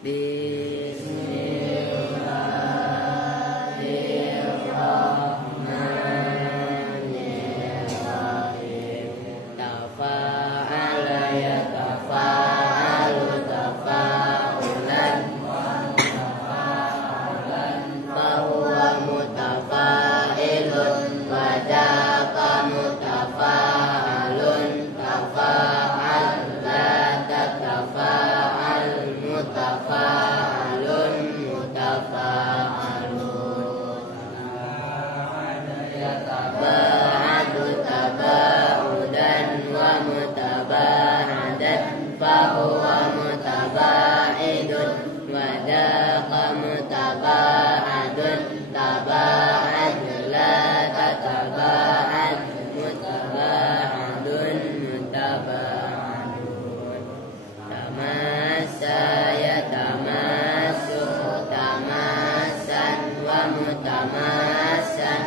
Bismillahirrahmanirrahim. Tafa'ala yatafa'alu tafa'ulan fahuwa mutafa'ilun wa dzaka mutafa'alun tafa'al la tatafa'al mutafa'alun mutafa'alun taba'adu taba'udan wa mutaba'adan fahuwa mutaba'idun wa dzaka mutaba'adun taba'ad la tataba'ad mutaba'adun mutaba'adun tamassa yatamassu tamassan wa mutamassan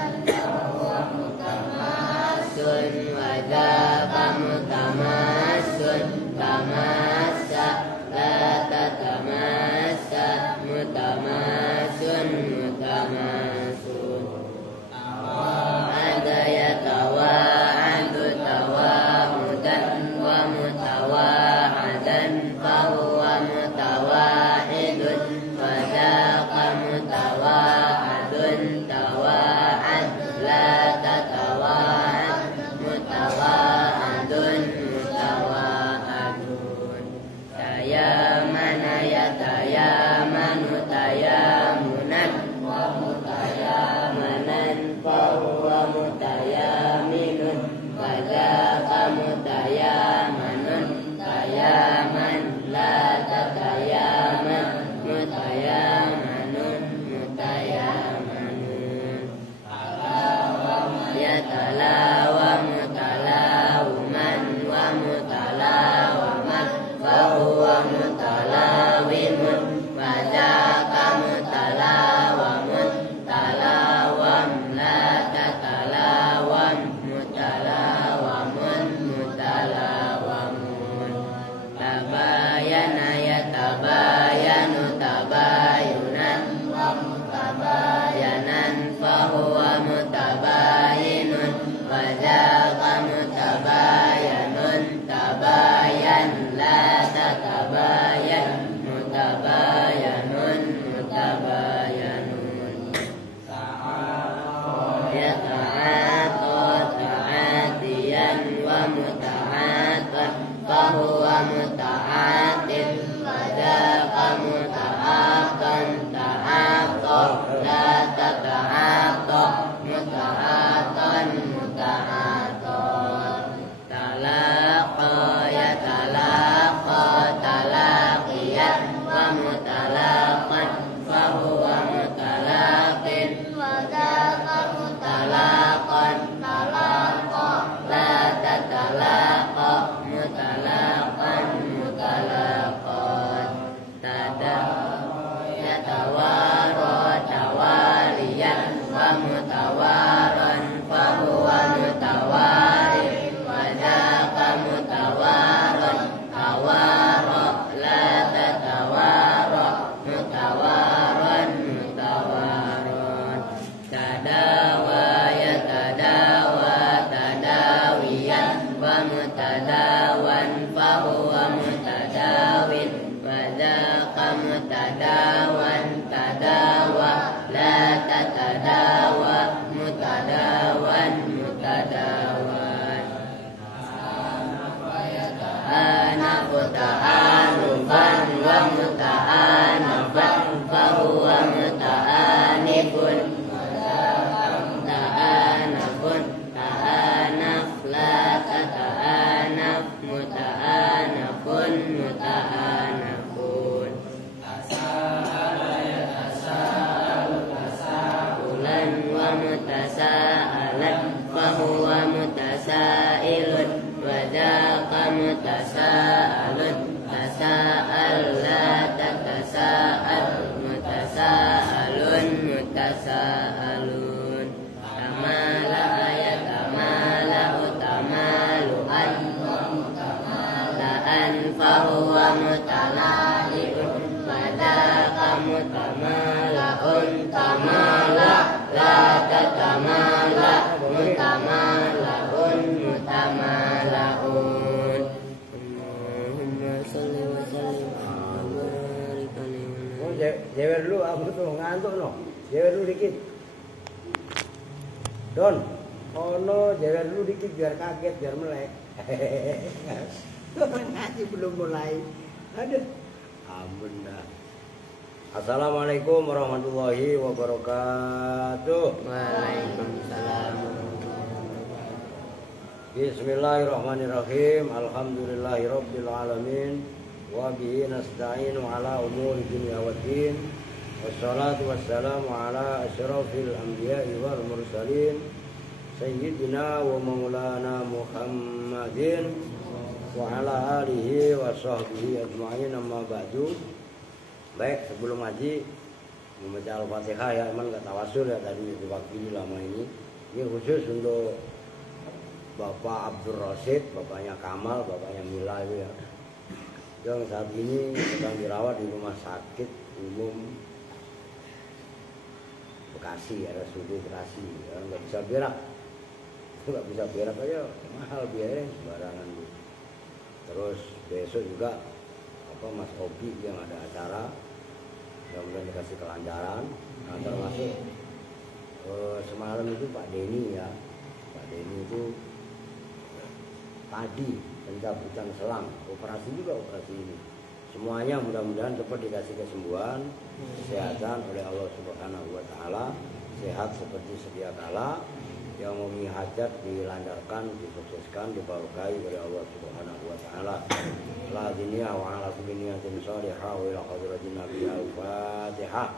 wa mutamassun wa dzaka mutamassun tamassa la tatamassa mutamassun mutamassun ada yatawa'adu tawa'udan wa mutawa'adan fahuwa mutawa'idun wa dzaka mutawa'adun tawa'ad la tatawa'ad mutawa'adun mutawa'adun tayamana yatayamanu tayamunan wa mutayamanan fahuwa mutayaminun wa dzaka mutayamanun tayaman la tatayaman mutayamanun mutayamanun yatalawa mutalawuman wa mutalawaman fahuwa mutalawimun wa dzaka mutalawamun talawam la tatalawam mutalawamun mutalawamun tabayana yatabayanu tabayunan wa mutabayanan fahuwa mutabayinun wa dzaka mutabayanun tabayan la tatabayan mutabayanun mutabayanun yata'ata ta'atiyan wa muta'atan fahuwa muta'atin wa dzaka muta'atan ta'ata la tata'ata muta'atan muta'atan talaqa yatalaqa talaqiyan wa mutalaqan fahuwa mutalaqin wa dzaka mutalaqan talaqa la tatalaqa mutalaqan mutalaqan tada yatawara tawaliyan wa mutawaran fahuwa mutawari wa dzaka mutawaran tawara la tatawara mutawaran mutawaran tadawa yatadawa tadawiyan wa mutadawan fahuwa mutadawin wa dzaka mutadawan tadawa la tatadawa mutadawan mutadawan muta'anufan wa muta'anufan fahuwa muta'anifun muta'anafun ta'anaf la tata'anaf muta'anafun muta'anafun tasa'ulan wa mutasa'alan fahuwa mutasa'ilun wa dzaka mutasa'alun tasa'al la tamala'un tamala la tatamala mutamala'un mutamala'un. Allahumma sholli wa sallim ala barikani. Jewer dulu, aku tuh ngantuk no. Jewer dulu dikit. Don, no, jewer dulu dikit biar kaget, biar melek. Ngaji belum mulai. Aduh, ampun dah. Assalamualaikum warahmatullahi wabarakatuh. Waalaikumsalam. Bismillahirrahmanirrahim. Alhamdulillahirabbil alamin. Wa bihi nasta'inu ala umuri dunya waddin. Wassalatu wassalamu ala asyrafil anbiya'i wal mursalin. Sayyidina wa maulana Muhammadin wa ala alihi wa sahbihi ajma'in, amma ba'du. Baik, sebelum ngaji membaca Al-Fatihah ya, emang gak tawasul ya tadi diwakili lama ini. Ini khusus untuk Bapak Abdul Rasid, bapaknya Kamal, bapaknya Mila itu ya, yang saat ini sedang dirawat di rumah sakit umum Bekasi, RSUD Bekasi. Ya, nggak bisa berak, nggak bisa berak aja mahal biayanya sembarangan. Terus besok juga Mas Obi yang ada acara, mudah-mudahan dikasih kelancaran. Nah, termasuk semalam itu Pak Denny ya, Pak Denny itu tadi pencabutan selang, operasi juga operasi ini. Semuanya mudah-mudahan cepat dikasih kesembuhan, kesehatan oleh Allah Subhanahu Wa Taala, sehat seperti sedia kala. Yang memiliki hajat dilancarkan, disukseskan, diberkahi oleh Allah Subhanahu Wa Taala. La dunia wa ala kulli niyatin salihah wa ila hadratin Nabi al-Fatihah.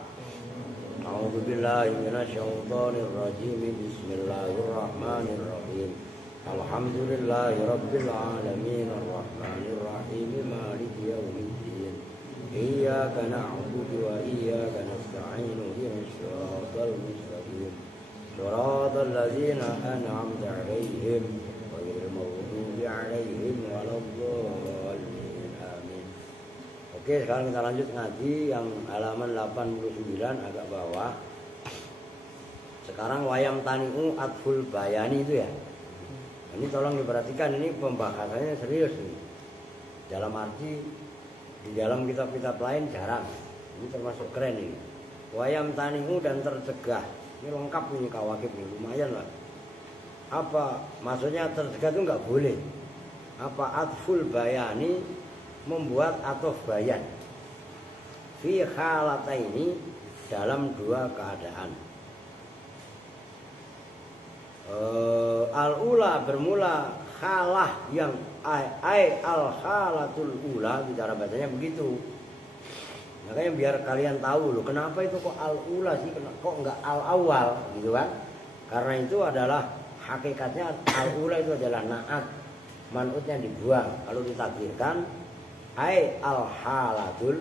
A'udzu billahi minasy syaithanir rajim. Bismillahirrahmanirrahim. Alhamdulillahi rabbil alamin arrahmanir rahim maliki yaumiddin. Iyyaka na'budu wa iyyaka nasta'in ihdinas siratal mustaqim. Shiratal ladzina an'amta 'alaihim ghairil maghdubi 'alaihim waladdallin. Oke, sekarang kita lanjut ngaji yang halaman 89 agak bawah. Sekarang wayam tani'u atful bayani itu ya. Ini tolong diperhatikan, ini pembahasannya serius nih. Dalam arti di dalam kitab-kitab lain jarang. Ini termasuk keren ini. Wayam tani'u dan tercegah. Ini lengkap ini kawakib ini, lumayan lah. Apa maksudnya tercegah itu nggak boleh? Apa atful bayani, membuat atof bayan fi halataini, dalam dua keadaan. Al-ula bermula halah yang al-halatul ula, bicara bacanya begitu. Makanya biar kalian tahu loh, kenapa itu kok al-ula sih, kok enggak al-awal gitu kan? Karena itu adalah hakikatnya al-ula itu adalah naat, manutnya dibuang. Kalau ditakdirkan al-halatul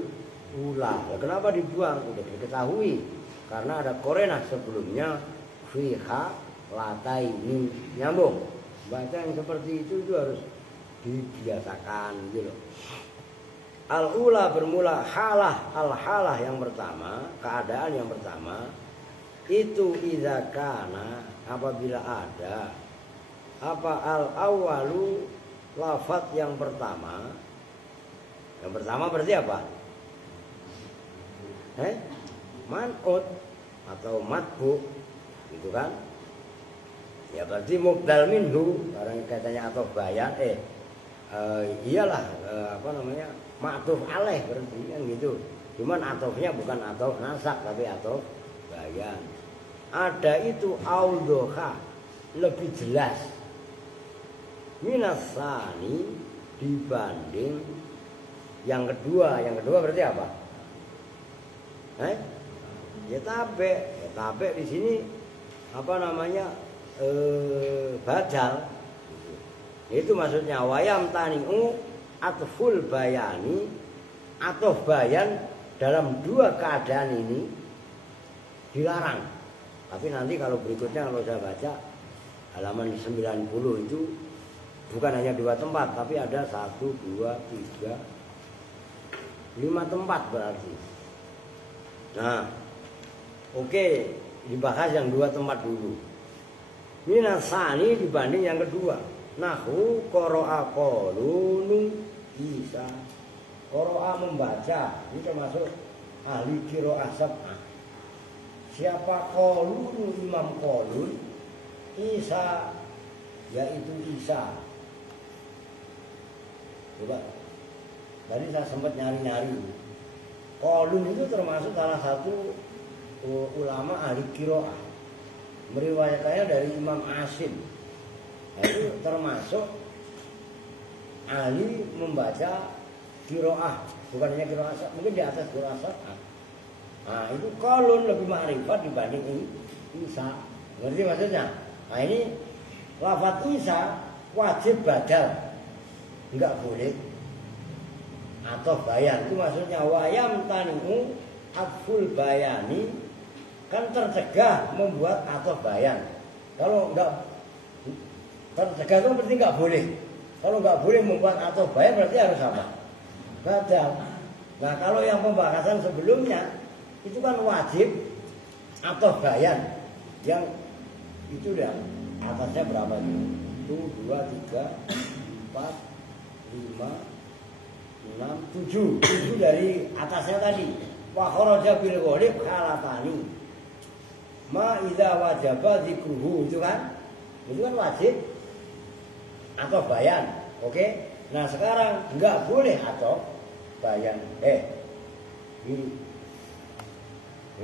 ula. Kenapa dibuang? Udah diketahui. Karena ada korenah sebelumnya fiha lataini, nyambung. Baca yang seperti itu harus dibiasakan gitu loh. Al-ula bermula halah, al-halah yang pertama, keadaan yang pertama itu idza kana, apabila ada apa al-awwalu, lafaz yang pertama. Yang pertama berarti apa? Man'ut atau matbu, gitu kan? Ya berarti mubdal minhu, barang katanya atau bayan, iyalah apa namanya, ma'tuf alaih berarti kan gitu. Cuman atofnya bukan atof nasak tapi atof bayan. Ada itu audhoha, lebih jelas. Minasani, dibanding yang kedua. Yang kedua berarti apa? Ya tabe di sini apa namanya, badal. Itu maksudnya wayam tani'u atful bayani, atof bayan dalam dua keadaan ini dilarang. Tapi nanti kalau berikutnya kalau saya baca halaman 90 itu bukan hanya dua tempat, tapi ada 1, 2, 3, 5 tempat berarti. Nah, oke, dibahas yang dua tempat dulu. Minasani dibanding yang kedua. Nahu qara'a qalun bisa. Qara'a membaca, ini termasuk ahli qiraah sab'ah. Siapa qalun? Imam qalun. Isa, yaitu Isa. Coba, tadi saya sempat nyari-nyari. Qalun itu termasuk salah satu ulama ahli qiraah. Meriwayatkannya dari Imam Asim. Itu termasuk ahli membaca qiraah, bukan hanya qiraah, mungkin di atas qiraah. Nah, itu qalun lebih ma'rifat dibanding ini Isa. Ngerti maksudnya? Nah, ini lafaz Isa wajib badal. Enggak boleh atau bayan. Itu maksudnya wayam tanimu atful bayani, kan tercegah membuat atau bayan. Kalau enggak tercegah itu berarti enggak boleh. Kalau enggak boleh membuat atau bayan berarti harus apa? Badal. Nah, kalau yang pembahasan sebelumnya itu kan wajib atau bayan. Yang itu dah atasnya berapa itu? 1, 2, 3, 4, 5, 6, 7. 7 dari atasnya tadi. Wa kharaja bil ghalib khalatani. Ma idza wajaba dzikruhu, itu kan? Itu kan wajib atau bayan. Oke? Nah, sekarang enggak boleh atau bayan. Ini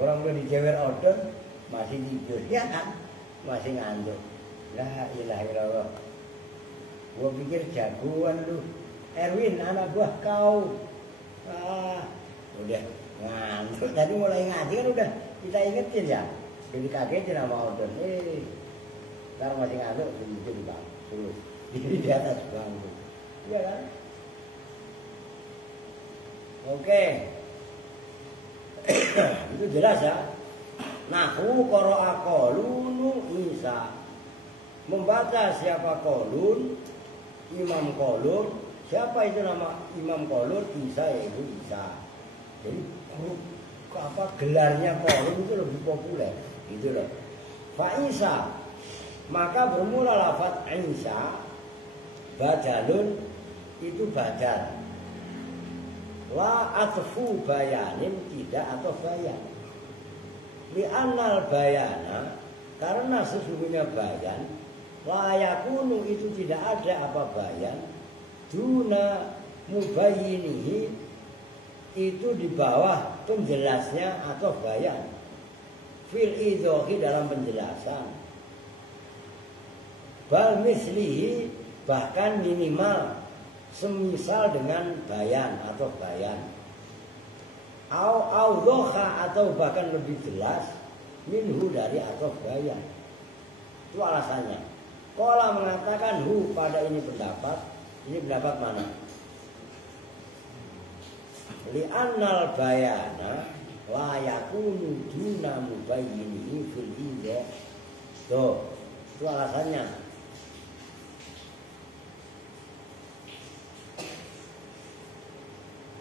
orang udah dijewer order masih tidur, ya kan? Masih ngantuk. La ilaha illallah. Gua pikir jagoan lu. Erwin, anak buah kau. Udah ngantuk. Tadi mulai ngaji kan udah kita ingetin ya. Jadi kagetin sama order. Sekarang masih ngantuk, tidur di bawah. Suruh diri di atas bangku. Iya kan? Oke. Itu jelas ya. Nahu qara'a qalun Isa. Membaca siapa qalun? Imam qalun. Siapa itu nama Imam qalun? Isa, yaitu Isa. Jadi gelarnya qalun itu lebih populer. Gitu loh. Fa Isa, maka bermula lafaz Isa badalun, itu badal. La atfu bayanin, tidak atau bayan. Li'annal bayana, karena sesungguhnya bayan, la yakunu, itu tidak ada apa bayan, duna mubayyinihi, itu di bawah penjelasnya atau bayan. Fil idhohi, dalam penjelasan. Bal mislihi, bahkan minimal semisal dengan bayan atau bayan. Au doha, atau bahkan lebih jelas minhu, dari atau bayan. Itu alasannya. Qala mengatakan hu, pada ini pendapat. Ini pendapat mana? Li'annal bayana la yakunu duna mubayyinihi fil idhoh. Tuh, itu alasannya.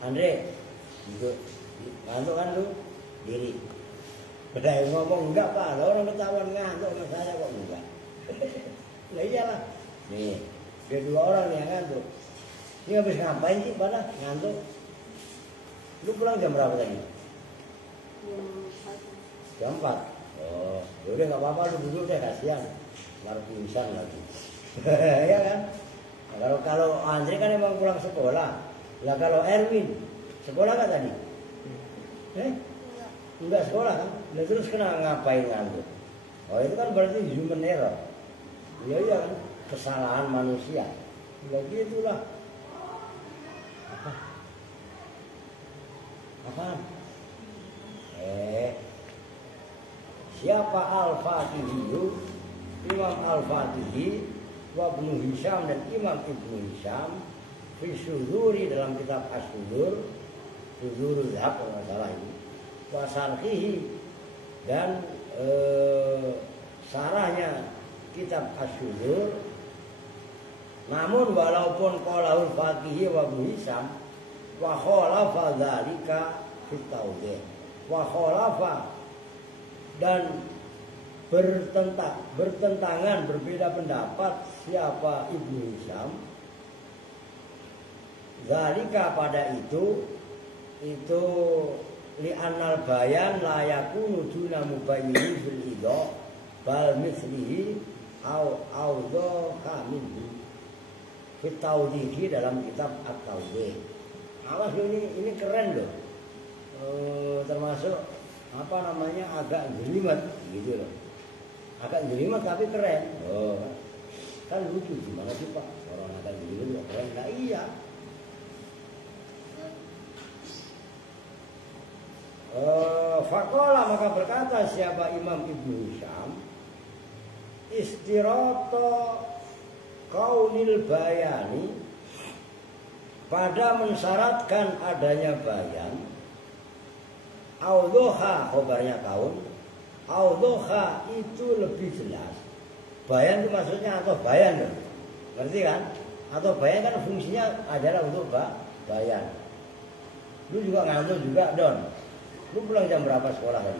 Andre, ngantuk kan lu? Diri. Beda ngomong enggak Pak, orang ketahuan ngantuk sama saya kok enggak. Lah iyalah. Nih, ada 2 orang yang ngantuk. Ini habis ngapain sih pada ngantuk? Lu pulang jam berapa tadi? Jam 4. Oh, udah enggak apa-apa, lu duduk deh, kasihan. Baru pingsan lagi. Ya kan? Nah, kalau Andre kan emang pulang sekolah. Lah kalau Erwin, sekolah nggak tadi? Enggak sekolah kan? Lah terus kena ngapain ngantuk? Oh, itu kan berarti human error. Iya kan? Kesalahan manusia. Ya gitulah. Apa? Siapa Al-Fatihi? Imam Al-Fatihi wa Ibnu Hisham, dan Imam Ibnu Hisham fi Suduri, dalam kitab As-Sudur, Sudurul Zahab kalau nggak salah ini, wa Sarhihi, dan sarahnya kitab As-Sudur. Namun walaupun qaulul Fatihi wa Ibnu Hisham wa khalafa dzalika fit Taudhih, wa khalafa dan bertentangan berbeda pendapat siapa Ibnu Hisham zalika pada itu li'annal bayan la yakunu duna mubayyin bil idha bal mislihi au minhu fit tawdih dalam kitab at-tawdih. Awas ini keren loh. Termasuk apa namanya agak jelimet gitu loh. Agak jelimet tapi keren. Kan lucu gimana sih Pak? Orang agak jelimet keren. Nah iya. Faqala maka berkata siapa Imam Ibnu Hisham istirata kaunil bayani pada mensyaratkan adanya bayan audhoha khobarnya kaun audhoha itu lebih jelas. Bayan itu maksudnya atau bayan loh. Ngerti kan? Atau bayan kan fungsinya adalah untuk bayan. Lu juga ngantuk juga Don. Lu pulang jam berapa sekolah tadi?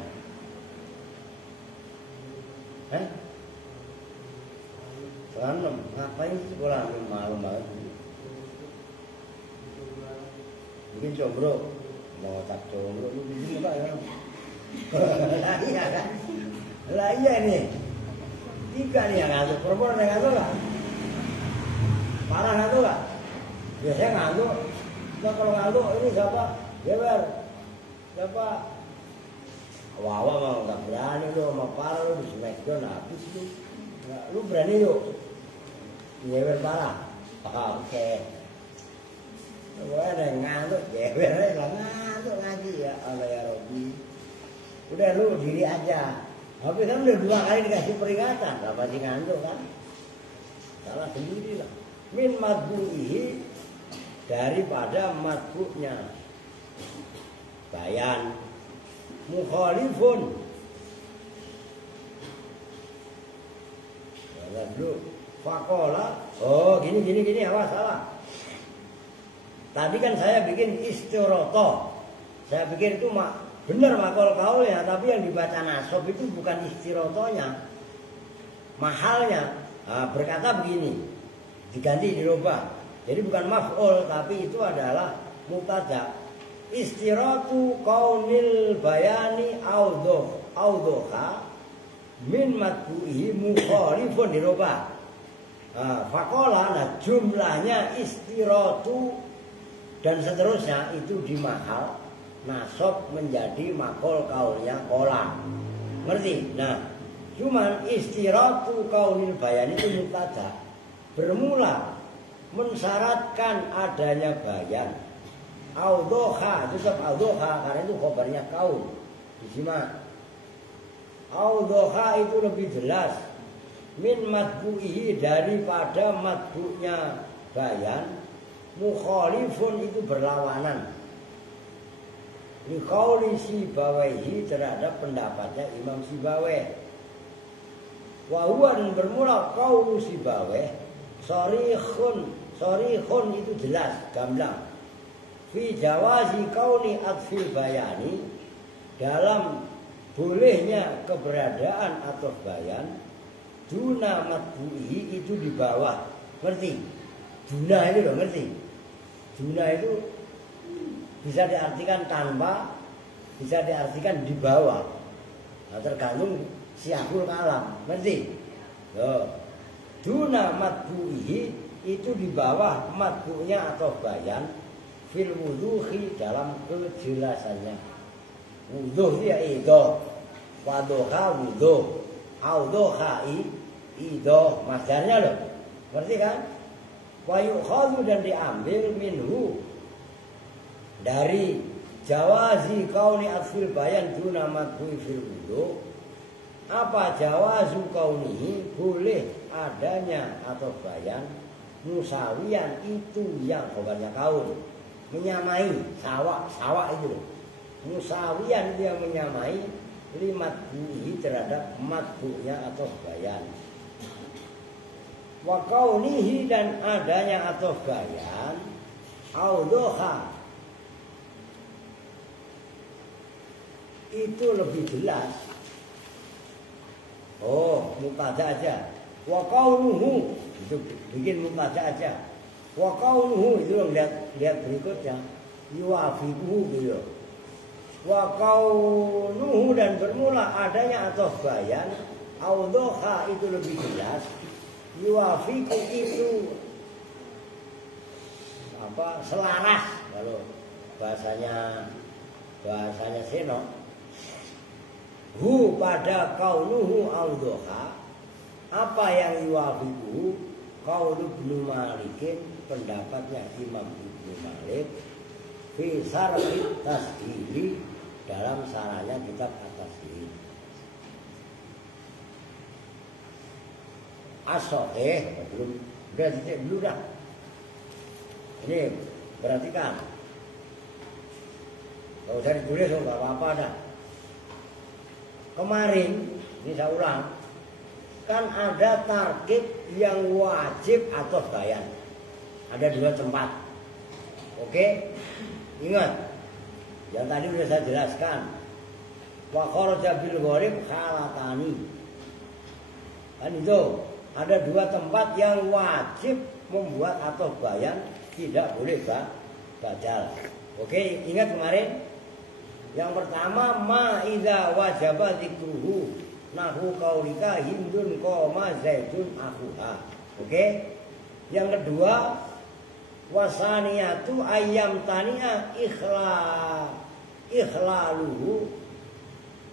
Setengah 6. Ngapain sekolah? Malam banget. Bikin combro. Mau tak combro. Lu bikin apa ya? Lah iya kan? Lah iya nih. 3 nih yang ngantuk. Perempuan yang ngantuk gak? Parah ngantuk gak? Biasanya ngantuk. Nah kalau ngantuk ini siapa? Geber. Siapa? Wawa mau gak berani lu sama parah lu di smackdown habis lu. Nah, lu berani yuk. Geber parah. Oke. Gue ada yang ngantuk. Geber aja ngantuk ngaji ya. Allah ya Rabbi. Udah lu diri aja. Tapi kan udah 2 kali dikasih peringatan. Gak pasti ngantuk kan? Salah sendiri lah. Min madbu'ihi daripada madbu'nya bayan mukhalifun. Lihat dulu. Faqala. Oh gini awas salah. Tadi kan saya bikin istirata. Saya pikir itu benar makol kaul ya, tapi yang dibaca nasab itu bukan istiratonya, mahalnya. Nah, berkata begini, diganti dirubah. Jadi bukan maf'ul, tapi itu adalah mubtada. Istiratu kaunil bayani audhoha min matbu'i mukhalifun dirubah. Faqala, nah jumlahnya istiratu dan seterusnya itu di mahal nasab menjadi makol kaulnya kola. Ngerti? Nah, cuman istiratu kaunil bayan itu mubtada. Bermula mensyaratkan adanya bayan. Audhoha, tetap audhoha karena itu khobarnya kaul. Disimak. Audhoha itu lebih jelas min matbu'ihi daripada matbu'nya bayan. Mukhalifun itu berlawanan. Liqauli Sibawaihi terhadap pendapatnya Imam Sibawai. Wa huwa dan bermula qaulu Sibawai Sorihun itu jelas, gamblang. Fi jawazi kauni atfil bayani dalam bolehnya keberadaan atau bayan duna matbu'i itu di bawah. Ngerti? Duna itu loh, ngerti? Duna itu bisa diartikan tanpa, bisa diartikan di bawah. Nah, tergantung siakul kalam, ngerti? Loh. Duna matbu'ihi itu di bawah matbu'nya atau bayan fil wudhuhi dalam kejelasannya. Wudhuh itu ya idho, wadoha wudhuh, audhoha idho, masdarnya loh, ngerti kan? Wa yukhadhu dan diambil minhu dari jawazi kauni atfil bayan duna matbu'i fil wudhuh. Apa jawazu kaunihi boleh adanya atau bayan musawiyan itu yang khobarnya kaun menyamai sawak itu musawiyan itu yang menyamai limat buhi terhadap matbu'nya atau bayan. Wa kaunihi dan adanya atau bayan audhoha itu lebih jelas. Oh, mubtada aja. Wa qauluhu itu bikin mubtada aja. Wa qauluhu itu lihat berikutnya. Yuwafiquhu gitu. Wa qauluhu dan bermula adanya atau bayan audhoha itu lebih jelas. Yuwafiqu itu apa? Selaras kalau bahasanya Seno. Hu pada qauluhu audhoha apa yang yuwafiquhu qaulu Ibnu Malikin pendapatnya Imam Ibnu Malik fi sarhi tashili dalam sarahnya kitab at-tashil. As-sahih belum udah titik dulu dah. Ini perhatikan. Kalau usah ditulis enggak apa-apa dah. Kemarin ini saya ulang. Kan ada tarkib yang wajib atau bayan. Ada 2 tempat. Oke? Ingat, yang tadi sudah saya jelaskan. Wa kharaja bil gharib khalatani. Kan itu, ada 2 tempat yang wajib membuat atau bayan, tidak boleh badal. Oke, ingat kemarin? Yang pertama ma idza wajaba dzikruhu nahu qaulika hindun qoma zaidun akhuha. Oke? Yang kedua wasaniyatu ayyam tani'a ikhlaluhu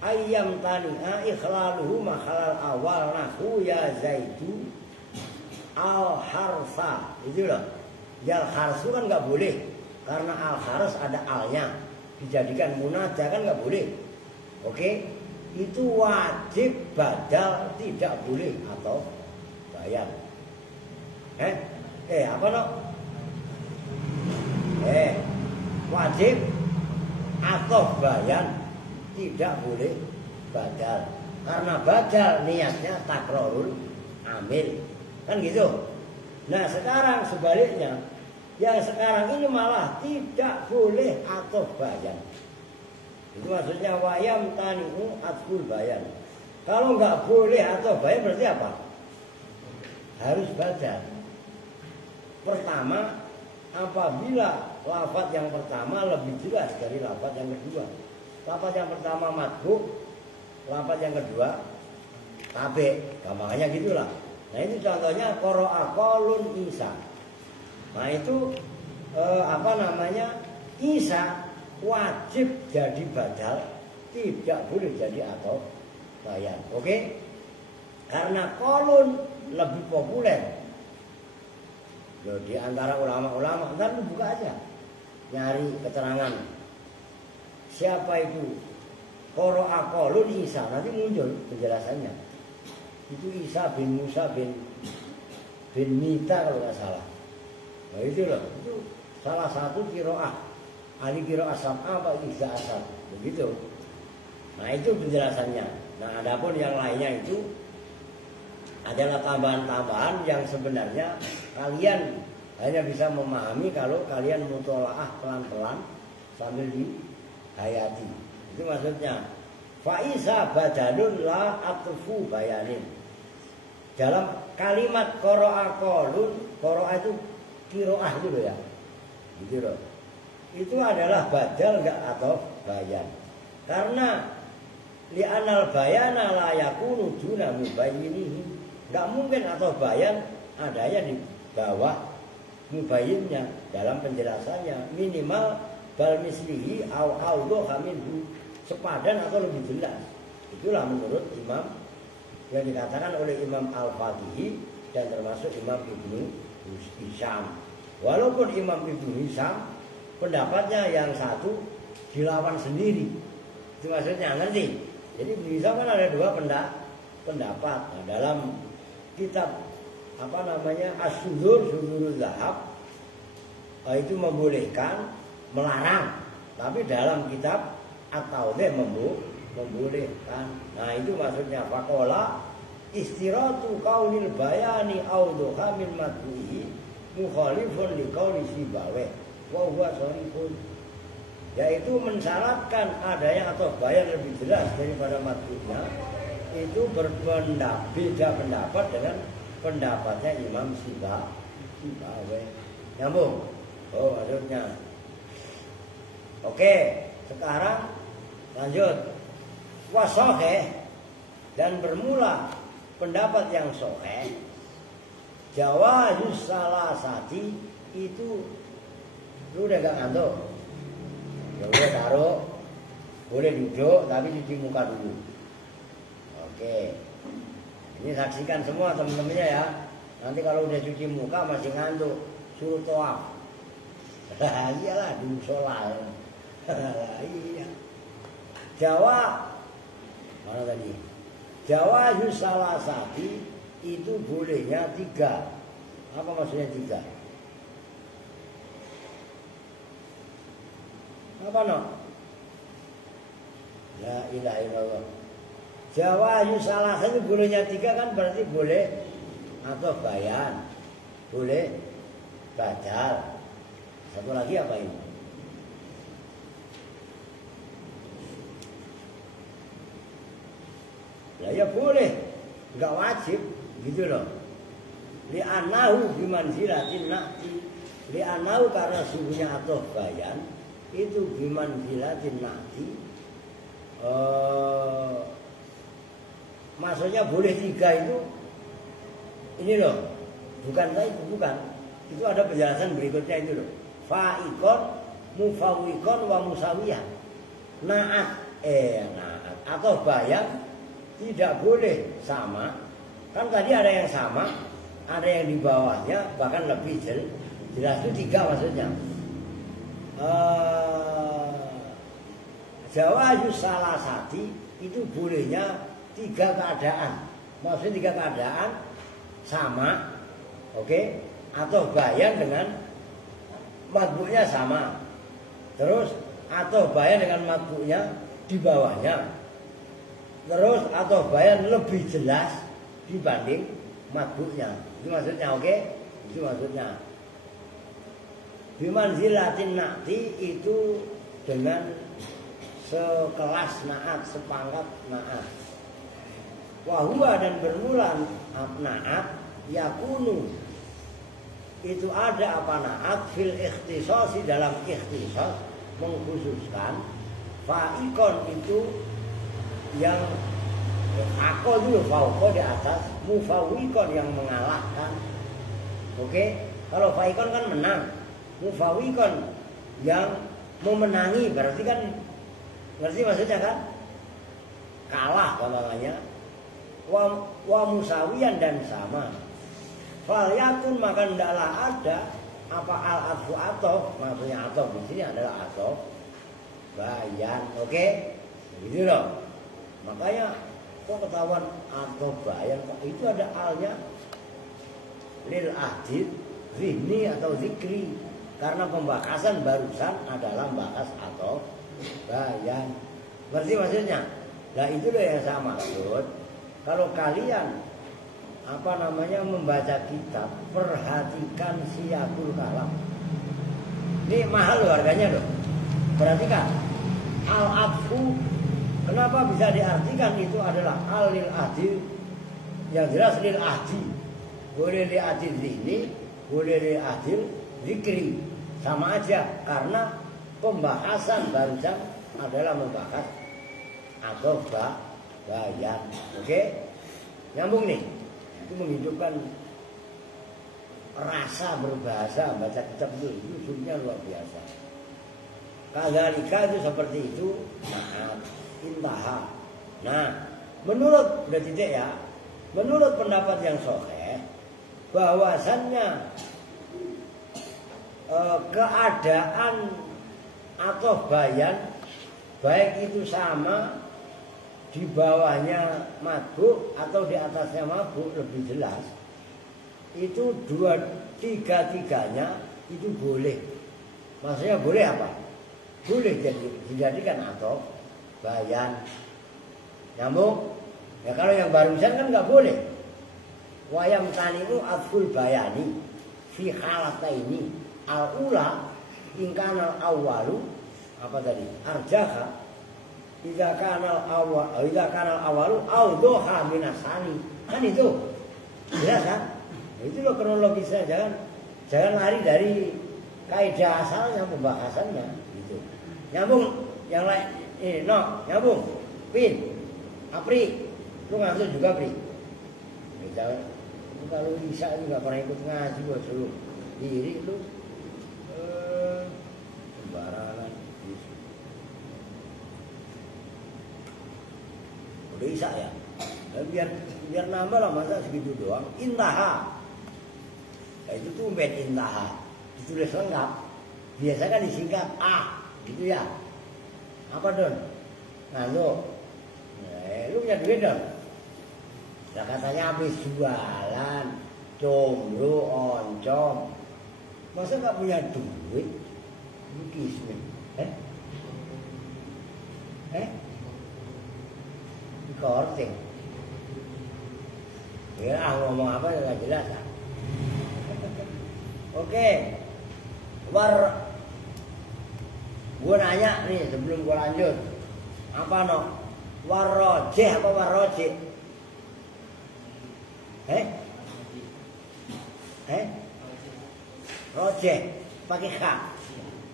ayyam tani'a ikhlaluhu makhalal awal nahu ya zaidu al harsa. Itu loh. Ya harsu kan nggak boleh karena al haras ada alnya, dijadikan munada kan nggak boleh. Oke? Itu wajib badal, tidak boleh atau bayan. Apa no? Wajib atau bayan, tidak boleh badal. Karena badal niatnya takrorul amil. Kan gitu. Nah sekarang sebaliknya, yang sekarang ini malah tidak boleh atau bayan. Itu maksudnya wayam tani'u atful bayan. Kalau nggak boleh atau bayan berarti apa? Harus badal. Pertama, apabila lafaz yang pertama lebih jelas dari lafaz yang kedua. Lafaz yang pertama madhub, lafaz yang kedua tabe. Gampangnya gitulah. Nah itu contohnya qara'a qalun Isa. Nah itu Isa wajib jadi badal, tidak boleh jadi atau bayan. Oke? Karena qalun lebih populer. Loh, di antara ulama-ulama, ntar buka aja nyari keterangan siapa itu qara'a qalun Isa, nanti muncul penjelasannya. Itu Isa bin Musa bin Mita kalau nggak salah. Nah itu loh, itu salah satu qiraah. Ali qiraah sab'ah apa Iza asal, begitu. Nah itu penjelasannya. Nah adapun yang lainnya itu adalah tambahan-tambahan yang sebenarnya kalian hanya bisa memahami kalau kalian mutolaah pelan-pelan sambil dihayati. Itu maksudnya. Fa'iza badalun la atfu bayanin. Dalam kalimat qara'a qalun, qara'a itu qiraah itu loh ya. Gitu loh. Itu adalah badal enggak atau bayan. Karena li'anal bayana la yakunu duna mubayyinihi. Enggak mungkin atau bayan adanya di bawah mubayyinnya dalam penjelasannya. Minimal bal mislihi au audhoha minhu, sepadan atau lebih jelas. Itulah menurut Imam yang dikatakan oleh Imam Al-Fatihi dan termasuk Imam Ibnu Hisham. Walaupun Imam Ibnu Hisham pendapatnya yang satu dilawan sendiri. Itu maksudnya ngerti. Jadi Ibnu Hisham kan ada 2 pendapat. Nah, dalam kitab As-Sudur Sudurul Zahab itu membolehkan, melarang. Tapi dalam kitab atau dia membolehkan. Nah itu maksudnya faqala istiratu qaulil bayani audhoha min madhuhi mukhalifun li qauli sibawe wa huwa sharifun. yaitu mensyaratkan adanya atau bayan lebih jelas daripada matbu'nya, itu beda pendapat dengan pendapatnya Imam Sibawi. Nyambung? Oh, maksudnya. Oke, sekarang lanjut. Wasoheh, dan bermula pendapat yang soheh, jawazus salasati, itu lu udah gak ngantuk? Ya udah taruh, boleh duduk tapi cuci muka dulu. Oke, ini saksikan semua teman-temannya ya. Nanti kalau udah cuci muka masih ngantuk, suruh toaf. Iyalah di musola. Iya. Jawa mana tadi? Jawa salasati, itu bolehnya 3. Apa maksudnya 3? Apa no? La ilaha illallah. Jawa salasati itu bolehnya 3 kan berarti boleh atau bayan, boleh badal. Satu lagi apa ini? Ya boleh, nggak wajib, gitu loh. Li'anahu bimanzilatin na'ti, li'anahu karena sungguhnya atau bayan itu bimanzilatin na'ti. Maksudnya boleh 3 itu, ini loh, bukan itu ada penjelasan berikutnya itu loh. Fa'ikon, mufawikon, wa musawiyah. Na'at atau bayan tidak boleh sama. Kan tadi ada yang sama, ada yang di bawahnya, bahkan lebih jelas itu 3 maksudnya. Jawazus salasati itu bolehnya 3 keadaan. Maksudnya 3 keadaan sama, oke? Atau bayan dengan matbu'nya sama. Terus atau bayan dengan matbu'nya di bawahnya. Terus atau bayan lebih jelas dibanding matbu'nya. Itu maksudnya, oke? Itu maksudnya. Bimanzilatin na'ti itu dengan sekelas na'at, sepangkat na'at. Wahua dan bermula na'at yakunu, itu ada apa na'at fil ikhtisasi, dalam ikhtisas mengkhususkan. Fa'ikon itu yang ako dulu, fauko di atas, mufawikon yang mengalahkan. Oke, kalau faikon kan menang, mufawikon yang memenangi, berarti kan ngerti maksudnya kan? Kalah namanya. Wa musawiyan dan sama. Falyakun maka hendaklah ada apa al-adfu atau, maksudnya atau di sini adalah atau bayan, oke? Gitu loh. Makanya kok ketahuan atau bayan, itu ada alnya lil ahdid zihni atau zikri, karena pembahasan barusan adalah bahas atau bayan. Ngerti maksudnya? Nah itu loh yang saya maksud. Kalau kalian membaca kitab, perhatikan siyakul kalam. Ini mahal loh harganya loh. Perhatikan al-adfu. Kenapa bisa diartikan itu adalah al-lil ahdi? Yang jelas lil ahdi. Boleh lil ahdi zihni, boleh lil ahdi zikri. Sama aja, karena pembahasan barusan adalah membahas atau bayan. Oke? Nyambung nih. Itu menghidupkan rasa berbahasa, baca kitab itu sungguhnya luar biasa. Kadzalika itu seperti itu. Intaha. Nah, menurut udah titik ya. Menurut pendapat yang sahih, bahwasannya keadaan atau bayan, baik itu sama di bawahnya matbu atau di atasnya matbu, lebih jelas. Itu 3-3-nya itu boleh. Maksudnya boleh apa? Boleh dijadikan atau bayan. Nyambung? Ya kalau yang barusan kan nggak boleh. Wayam tanimu adful bayani fi halataini al-ula ingkana al-awwalu apa tadi? Arjaha idza kana awalu awdoha minasani. Kan itu. Jelas kan? Itu loh kronologisnya, jangan lari dari kaidah asalnya pembahasannya gitu. Nyambung yang lain nyambung. Pin. Apri, lu ngantuk juga, Pri? Jangan. Kalau bisa lu enggak pernah ikut ngaji buat suruh diri lu. Sembarangan. Udah Isa ya. Biar nambah lah, masa segitu doang. Intaha. Nah, itu tumben intaha. Ditulis lengkap. Biasa kan disingkat A, gitu ya. Apa Don? Ngantuk. Lu punya duit Don? Nah katanya habis jualan combro oncom. Masa nggak punya duit? Lu kismin. Korting. Ya ngomong apa nggak jelas. Oke. Gua nanya nih sebelum gua lanjut. Apa no? Warrojeh apa warrojeh? Rojeh pakai K.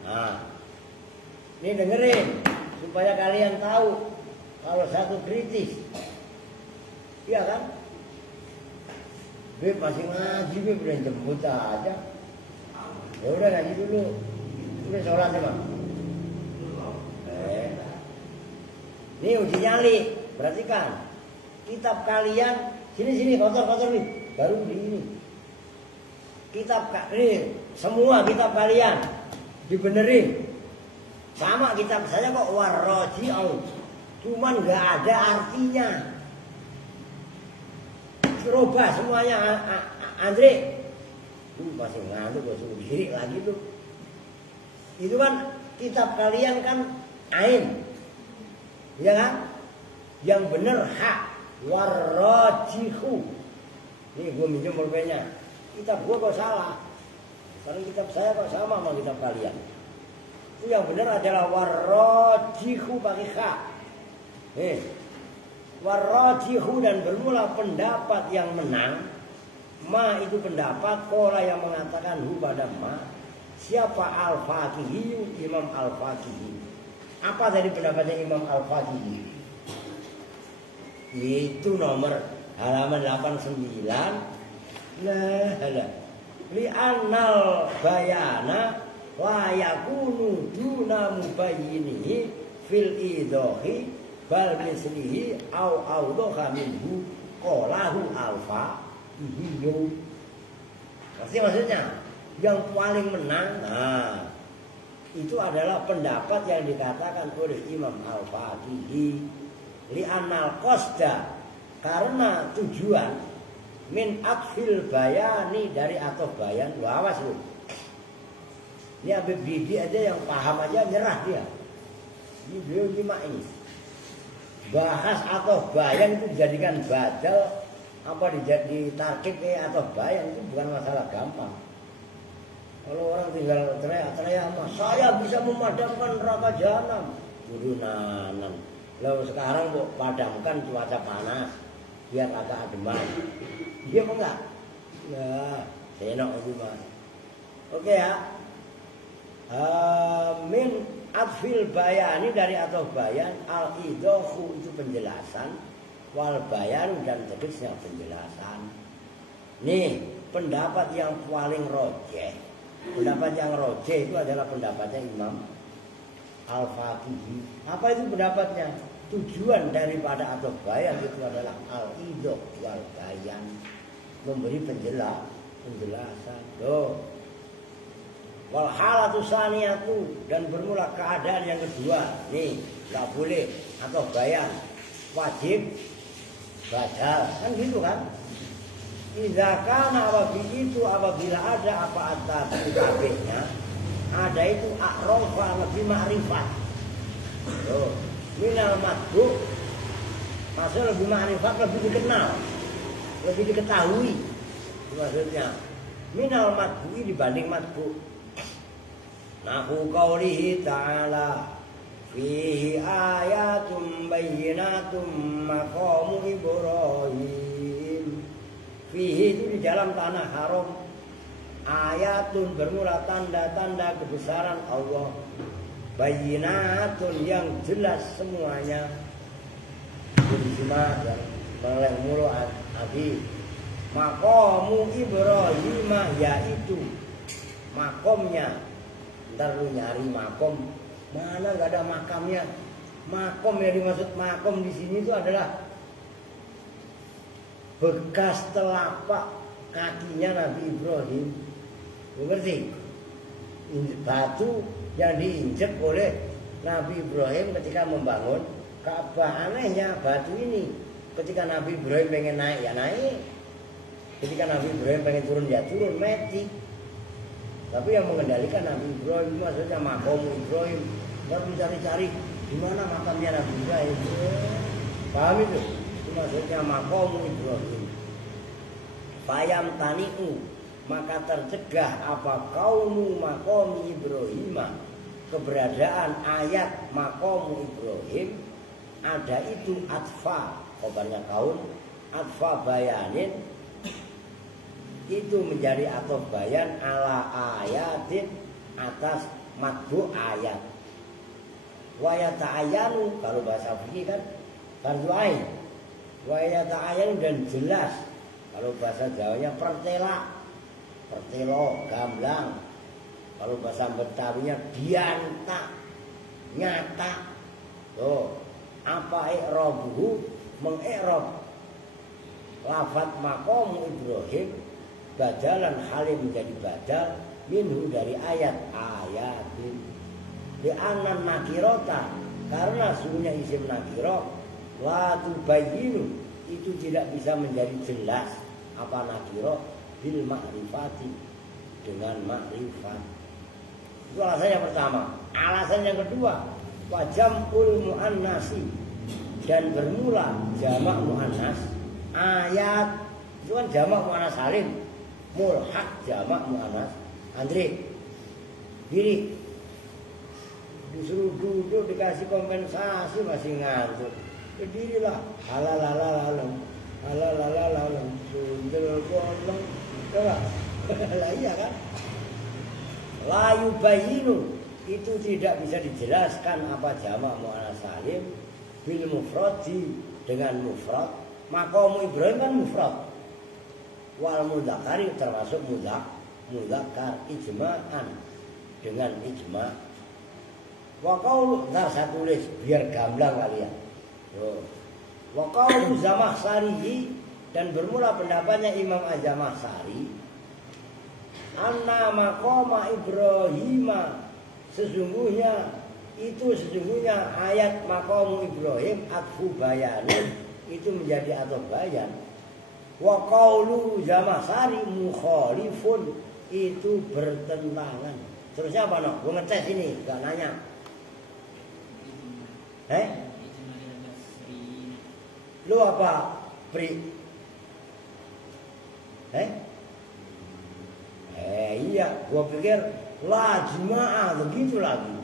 Nah, ini dengerin supaya kalian tahu kalau satu kritis, iya kan? Beb masih ngaji, Beb udah jemput aja. Ya udah ngaji dulu, udah sholat ya Bang. Ini uji nyali, perhatikan. Kitab kalian, sini kotor nih, baru di ini. Kitab ini semua kitab kalian dibenerin. Sama kitab saya kok warroji'au. Cuman nggak ada artinya. Coba semuanya, Andre. Masih ngantuk, gue suruh diri lagi tuh. Itu kan kitab kalian kan ain. Ya kan? Yang bener hak warrojihu. Ini gue minjem pulpennya. Kitab gue kok salah. Karena kitab saya kok sama sama kitab kalian. Itu yang benar adalah warrojihu pakai hak. Warrojihu dan bermula pendapat yang menang. Ma itu pendapat kola yang mengatakan hu pada ma. Siapa al-Faqihi? Imam al-Faqihi. Apa tadi pendapatnya Imam al-Faqihi? Itu nomor halaman 89. Lah. Li'annal bayana la yakunu duna mubayyinihi fil idohi bal mislihi au awdoha minhu qolahu al-Faqihi. Maksudnya yang paling menang, nah itu adalah pendapat yang dikatakan oleh Imam Al-Faqihi. Li'annal qasda, karena tujuan min atfil bayani dari atof bayan. Wah, awas lu. Ini Habib Didi aja yang paham aja nyerah dia. Ini beliau lima ini. Bahas atof bayan itu dijadikan badal apa ditarkib atof bayan itu bukan masalah gampang. Kalau orang tinggal teriak-teriak, saya bisa memadamkan neraka jahanam. Urunanan. Lalu sekarang mau padamkan cuaca panas, biar agak ademan. Dia mau enggak? Ya, senok itu mas. Oke ya. Min atfil bayani dari atau bayan, al-idohu itu penjelasan, wal bayan dan tegasnya penjelasan. Nih pendapat yang paling rojeh. Pendapat yang rojeh itu adalah pendapatnya Imam Al-Faqihi. Apa itu pendapatnya? Tujuan daripada atau bayan itu adalah al-idoh wal bayan, memberi penjelasan. Tuh. Wal halatu saniyatu, dan bermula keadaan yang kedua. Nih, nggak boleh atau bayan, wajib badal, kan gitu kan? Idza kana apabila ada apa atas kabehnya, ada itu akrofa lebih ma'rifat. Loh, minal matbu, maksudnya lebih ma'rifat, lebih dikenal, lebih diketahui. Itu maksudnya minal matbu'i dibanding matbu. Nahu qaulihi ta'ala, Fihi ayatum bayyinatum maqamu Ibrahim. Fihi itu di dalam tanah haram. Ayatun bermula tanda-tanda kebesaran Allah. Bayyinatun yang jelas semuanya. Cuma yang meleng mulu adi. Maqamu Ibrahim yaitu makomnya. Ntar lu nyari makom. Mana nggak ada makamnya? Makom yang dimaksud makom di sini itu adalah bekas telapak kakinya Nabi Ibrahim. Mengerti? Batu yang diinjek oleh Nabi Ibrahim ketika membangun Ka'bah. Anehnya batu ini ketika Nabi Ibrahim pengen naik ya naik, ketika Nabi Ibrahim pengen turun ya turun, metik. Tapi yang mengendalikan Nabi Ibrahim maksudnya makom Ibrahim. Baru mencari-cari di mana makamnya Nabi Ibrahim. Paham itu? Itu maksudnya makom Ibrahim. Fayam tani'u, maka tercegah apa kaumu makom Ibrahim, keberadaan ayat makom Ibrahim. Ada itu atfa, kabarnya kaum atfa bayanin, itu menjadi atof bayan ala ayatin, atas matbu ayat. Wa yata'ayyanu, kalau bahasa fikih kan fardu ain. Wa yata'ayyanu dan jelas. Kalau bahasa Jawanya pertela, pertelo, gamblang. Kalau bahasa Betawinya bianta, nyata. Tuh, apa i'rabuhu, mengi'rab lafaz maqam Ibrahim badalan halim menjadi badal minhu dari ayat ayatin. Di anan nakirota, karena sungguhnya isim nakiro la tubayyinu, itu tidak bisa menjadi jelas apa nakiro bil ma'rifati, dengan ma'rifat. Itu alasan yang pertama. Alasan yang kedua, wajamul muannasi, dan bermula jamak muannas. Ayat itu kan jamak muannas salim, mulhaq jamak muannas. Andre diri disuruh duduk dikasih kompensasi masih ngantuk. Berdirilah. Halalalalalalam, halalalalalalam, sundel bolong. Coba. Lah iya kan? Layu bayinu, itu tidak bisa dijelaskan apa jamak muannas salim bil mufradi, dengan mufrad. Maqam Ibrahim kan mufrad. Wal mudzakkari termasuk mudzakkar ijma'an, dengan ijma'. Wa qaulu, ntar saya tulis biar gamblang kalian. Wa qaulu Zamakhsyari, dan bermula pendapatnya Imam Az-Zamakhsyari, anna maqama Ibrahim, sesungguhnya ayat maqamu Ibrahim atfu bayanin, itu menjadi atau bayan. Wa qaulu Zamakhsyari mukhalifun, itu bertentangan. Terusnya apa no? Gue ngetes ini, gak nanya. Lu apa, Pri? Iya, gua pikir la jemaah begitu lagi.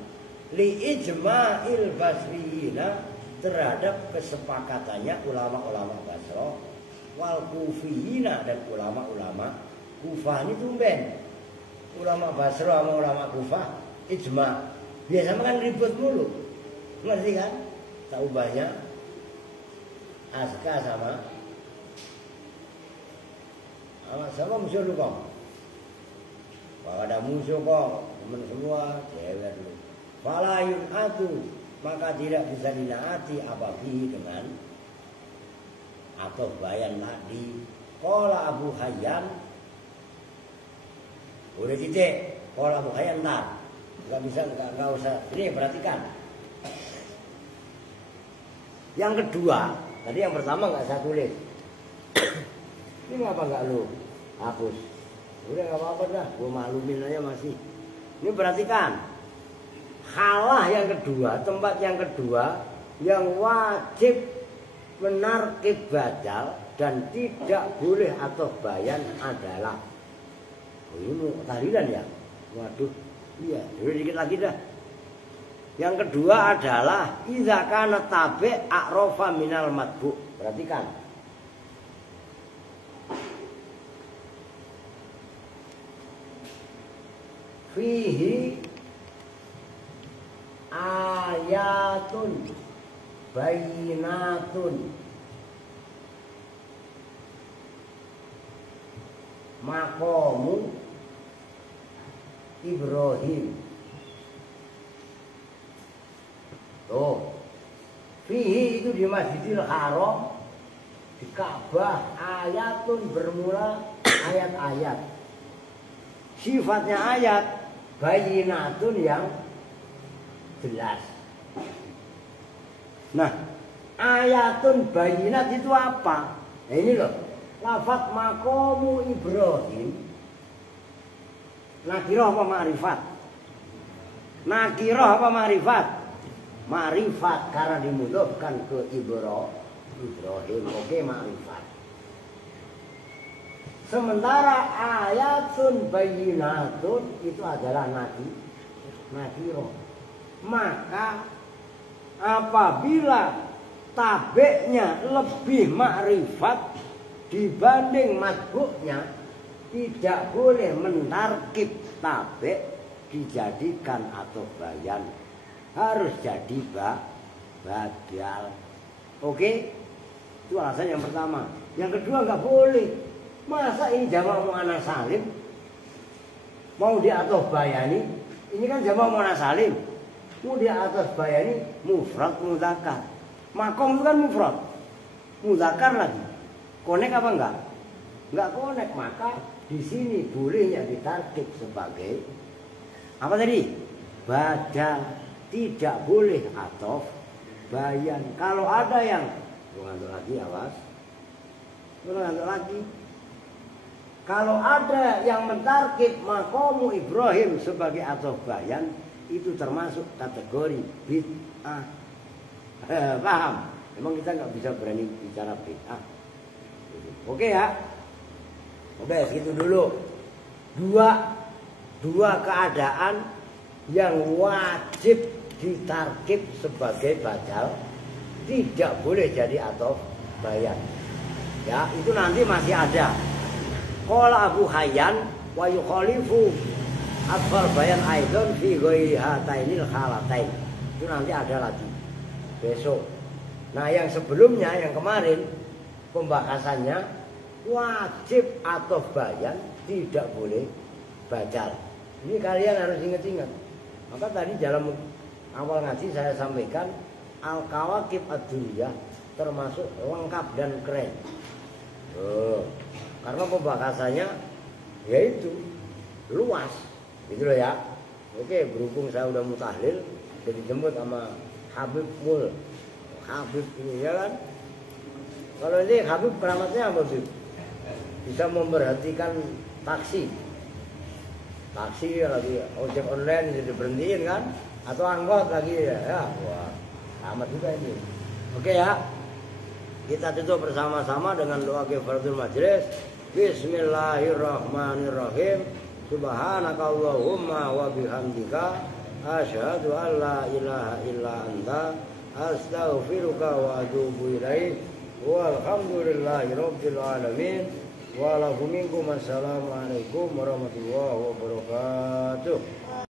Li ijma'il basriyina, terhadap kesepakatannya ulama-ulama Basra, wal kufiyina, dan ulama-ulama Kufah. Ini tumben. Ulama Basra sama ulama Kufah ijma'. Biasanya kan ribut mulu. Ngerti kan? Tak ubahnya Aska sama musuh lu kok. Kalau ada musuh kok, temen semua cewek lu. Falayun atu, maka tidak bisa dinaati apabihi dengan atau bayan tadi. Qala Abu Hayyan, udah titik. Qala Abu Hayyan ntar, nggak usah. Ini perhatikan. Yang kedua, tadi yang pertama nggak saya tulis. Ini ngapa nggak lu hapus? Udah nggak apa-apa dah, gue maklumin aja masih. Ini perhatikan. Halah yang kedua, tempat yang kedua yang wajib menarkib badal dan tidak boleh atau bayan adalah, ini tahlilan ya? Waduh, iya, dulu dikit lagi dah. Yang kedua adalah idza kana tabi' a'rafa minal matbu'. Perhatikan. Fihi ayatun bayinatun maqamu Ibrahim. Tuh, fihi itu di Masjidil Haram, di Ka'bah, ayatun bermula ayat-ayat. Sifatnya ayat bayinatun yang jelas. Nah, ayatun bayinat itu apa? Nah, ini loh, lafaz maqamu Ibrahim. Nakirah apa ma'rifat? Nakirah apa ma'rifat? Ma'rifat karena dimudofkan ke Ibrahim. Oke, ma'rifat. Sementara ayatun bayinatun itu adalah nakirah. Maka apabila tabeknya lebih ma'rifat dibanding matbu'nya, tidak boleh mentarkib tabek dijadikan atau bayan, harus jadi badal. Oke, itu alasan yang pertama. Yang kedua nggak boleh. Masa ini jamak muannats salim mau diatof bayani? Ini kan jamak muannats salim mau diatof bayani mufrad mudzakkar. Makom itu kan mufrad mudzakkar lagi. Konek apa enggak? Enggak konek, maka di sini bolehnya ditarkib sebagai apa tadi? Badal. Tidak boleh atof bayan. Kalau ada yang ngantuk lagi, awas. Ngantuk lagi. Kalau ada yang mentarkib maqamu Ibrahim sebagai atof bayan, itu termasuk kategori bid'ah. Paham? Memang kita nggak bisa berani bicara bid'ah. Oke ya? Oke, segitu dulu. Dua keadaan yang wajib ditarkib sebagai badal, tidak boleh jadi atof bayan. Ya, itu nanti masih ada. Qala Abu Hayyan wa yukhalifu atfal bayan aidon fi ghairi hatainil halatain. Itu nanti ada lagi besok. Nah, yang sebelumnya, yang kemarin pembahasannya wajib atof bayan, tidak boleh badal. Ini kalian harus ingat-ingat. Maka tadi dalam awal ngaji saya sampaikan al-kawakib ad-dunya termasuk lengkap dan keren. Karena pembahasannya yaitu luas, gitu loh ya. Oke, berhubung saya udah mutahlil, jadi jemput sama Habib ini ya kan. Kalau ini Habib keramatnya apa sih? Bisa memperhatikan taksi lagi ojek online jadi berhentiin kan, atau angkot lagi ya. Wah, amat juga ini. Oke ya, kita tutup bersama-sama dengan doa kifaratul majlis. Bismillahirrahmanirrahim. Subhanakallahumma wa bihamdika asyhadu an la ilaha illa anta astaghfiruka wa atubu ilaik. Walhamdulillahi rabbil alamin. Wa lakum minkum assalamualaikum warahmatullahi wabarakatuh.